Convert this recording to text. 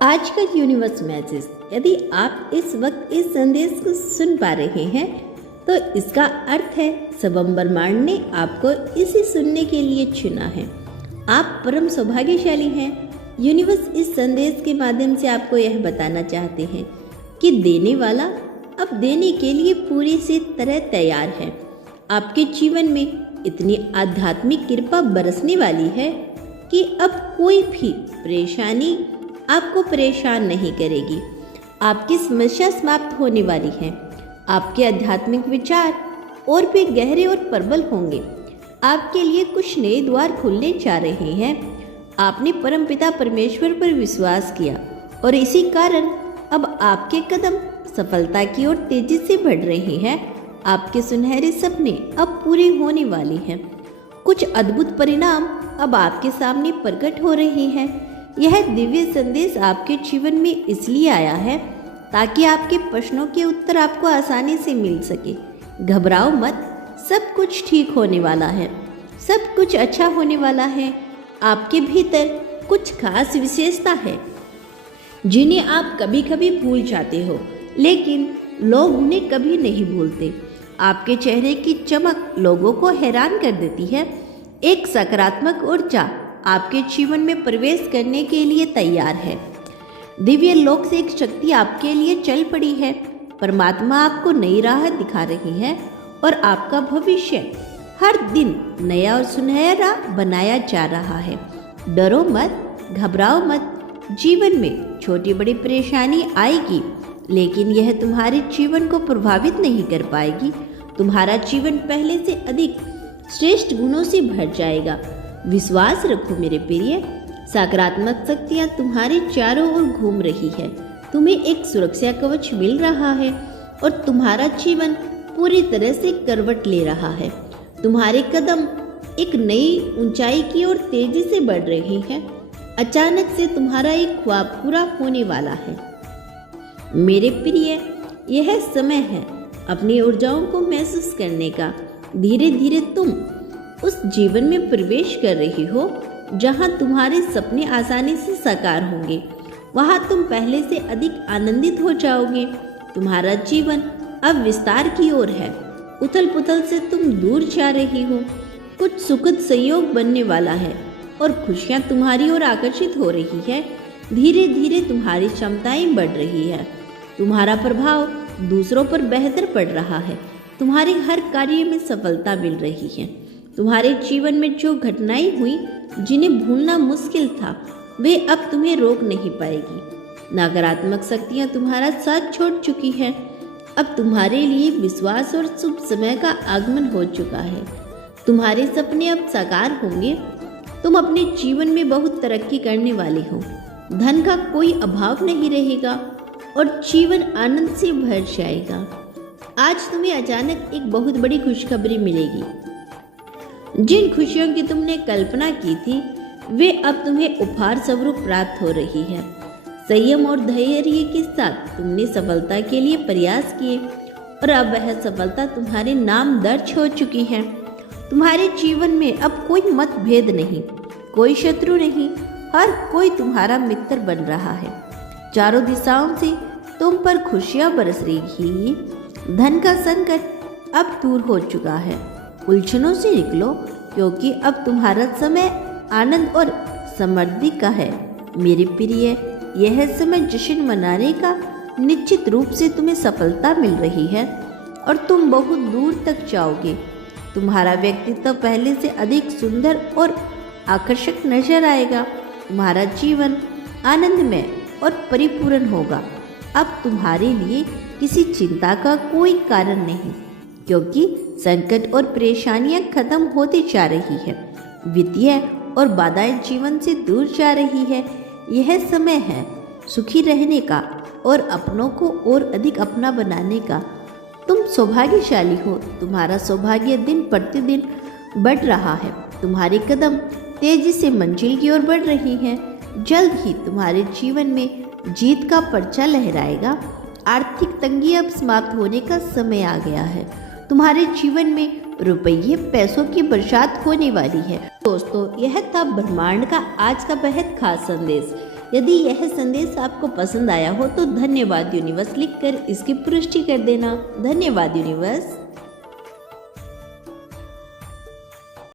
आजकल universe message, यदि आप इस वक्त इस संदेश को सुन पा रहे हैं तो इसका अर्थ है सबम ब्रह्मांड ने आपको इसे सुनने के लिए चुना है। आप परम सौभाग्यशाली हैं। यूनिवर्स इस संदेश के माध्यम से आपको यह बताना चाहते हैं कि देने वाला अब देने के लिए पूरी से तरह तैयार है। आपके जीवन में इतनी आध्यात्मिक कृपा बरसने वाली है कि अब कोई भी परेशानी आपको परेशान नहीं करेगी। आपकी समस्या समाप्त होने वाली है। आपके आध्यात्मिक विचार और भी गहरे और प्रबल होंगे। आपके लिए कुछ नए द्वार खुलने जा रहे हैं। आपने परमपिता परमेश्वर पर विश्वास किया और इसी कारण अब आपके कदम सफलता की ओर तेजी से बढ़ रहे हैं। आपके सुनहरे सपने अब पूरे होने वाले हैं। कुछ अद्भुत परिणाम अब आपके सामने प्रकट हो रहे हैं। यह दिव्य संदेश आपके जीवन में इसलिए आया है ताकि आपके प्रश्नों के उत्तर आपको आसानी से मिल सके। घबराओ मत, सब कुछ ठीक होने वाला है। सब कुछ अच्छा होने वाला है। आपके भीतर कुछ खास विशेषता है जिन्हें आप कभी कभी भूल जाते हो, लेकिन लोग उन्हें कभी नहीं भूलते। आपके चेहरे की चमक लोगों को हैरान कर देती है। एक सकारात्मक ऊर्जा आपके जीवन में प्रवेश करने के लिए तैयार है। दिव्य लोक से एक शक्ति आपके लिए चल पड़ी है। परमात्मा आपको नई राह दिखा रही है और आपका भविष्य हर दिन नया और सुनहरा बनाया जा रहा है। डरो मत, घबराओ मत। जीवन में छोटी बड़ी परेशानी आएगी, लेकिन यह तुम्हारे जीवन को प्रभावित नहीं कर पाएगी। तुम्हारा जीवन पहले से अधिक श्रेष्ठ गुणों से भर जाएगा। विश्वास रखो मेरे प्रिय, सकारात्मक शक्तियाँ तुम्हारे चारों ओर घूम रही है। तुम्हें एक सुरक्षा कवच मिल रहा है और तुम्हारा जीवन पूरी तरह से करवट ले रहा है। तुम्हारे कदम एक नई ऊंचाई की ओर तेजी से बढ़ रहे हैं। अचानक से तुम्हारा एक ख्वाब पूरा होने वाला है। मेरे प्रिय, यह समय है अपनी ऊर्जाओं को महसूस करने का। धीरे धीरे तुम उस जीवन में प्रवेश कर रही हो जहां तुम्हारे सपने आसानी से साकार होंगे। वहां तुम पहले से अधिक आनंदित हो जाओगे। तुम्हारा जीवन अब विस्तार की ओर है। उथल पुथल से तुम दूर जा रही हो। कुछ सुखद संयोग बनने वाला है और खुशियां तुम्हारी ओर आकर्षित हो रही है। धीरे धीरे तुम्हारी क्षमताएं बढ़ रही है। तुम्हारा प्रभाव दूसरों पर बेहतर पड़ रहा है। तुम्हारे हर कार्य में सफलता मिल रही है। तुम्हारे जीवन में जो घटनाएं हुई जिन्हें भूलना मुश्किल था, वे अब तुम्हें रोक नहीं पाएगी। नकारात्मक शक्तियां तुम्हारा साथ छोड़ चुकी है। अब तुम्हारे लिए विश्वास और शुभ समय का आगमन हो चुका है। तुम्हारे सपने अब साकार होंगे। तुम अपने जीवन में बहुत तरक्की करने वाले हो। धन का कोई अभाव नहीं रहेगा और जीवन आनंद से भर जाएगा। आज तुम्हें अचानक एक बहुत बड़ी खुशखबरी मिलेगी। जिन खुशियों की तुमने कल्पना की थी, वे अब तुम्हें उपहार स्वरूप प्राप्त हो रही है। संयम और धैर्य के साथ तुमने सफलता के लिए प्रयास किए और अब वह सफलता तुम्हारे नाम दर्ज हो चुकी है। तुम्हारे जीवन में अब कोई मतभेद नहीं, कोई शत्रु नहीं, हर कोई तुम्हारा मित्र बन रहा है। चारों दिशाओं से तुम पर खुशियां बरस रही। धन का संकट अब दूर हो चुका है। उलझनों से निकलो, क्योंकि अब तुम्हारा समय आनंद और समृद्धि का है। मेरे प्रिय, यह समय जश्न मनाने का। निश्चित रूप से तुम्हें सफलता मिल रही है और तुम बहुत दूर तक जाओगे। तुम्हारा व्यक्तित्व पहले से अधिक सुंदर और आकर्षक नजर आएगा। तुम्हारा जीवन आनंदमय और परिपूर्ण होगा। अब तुम्हारे लिए किसी चिंता का कोई कारण नहीं, क्योंकि संकट और परेशानियां खत्म होती जा रही है। वित्तीय और बाधाएं जीवन से दूर जा रही है। यह समय है सुखी रहने का और अपनों को और अधिक अपना बनाने का। तुम सौभाग्यशाली हो। तुम्हारा सौभाग्य दिन प्रतिदिन बढ़ रहा है। तुम्हारे कदम तेजी से मंजिल की ओर बढ़ रही हैं। जल्द ही तुम्हारे जीवन में जीत का पर्चा लहराएगा। आर्थिक तंगी अब समाप्त होने का समय आ गया है। तुम्हारे जीवन में रुपये पैसों की बरसात होने वाली है। दोस्तों, यह था ब्रह्मांड का आज का बेहद खास संदेश। यदि यह संदेश आपको पसंद आया हो तो धन्यवाद यूनिवर्स लिखकर इसकी पुष्टि कर देना। धन्यवाद यूनिवर्स।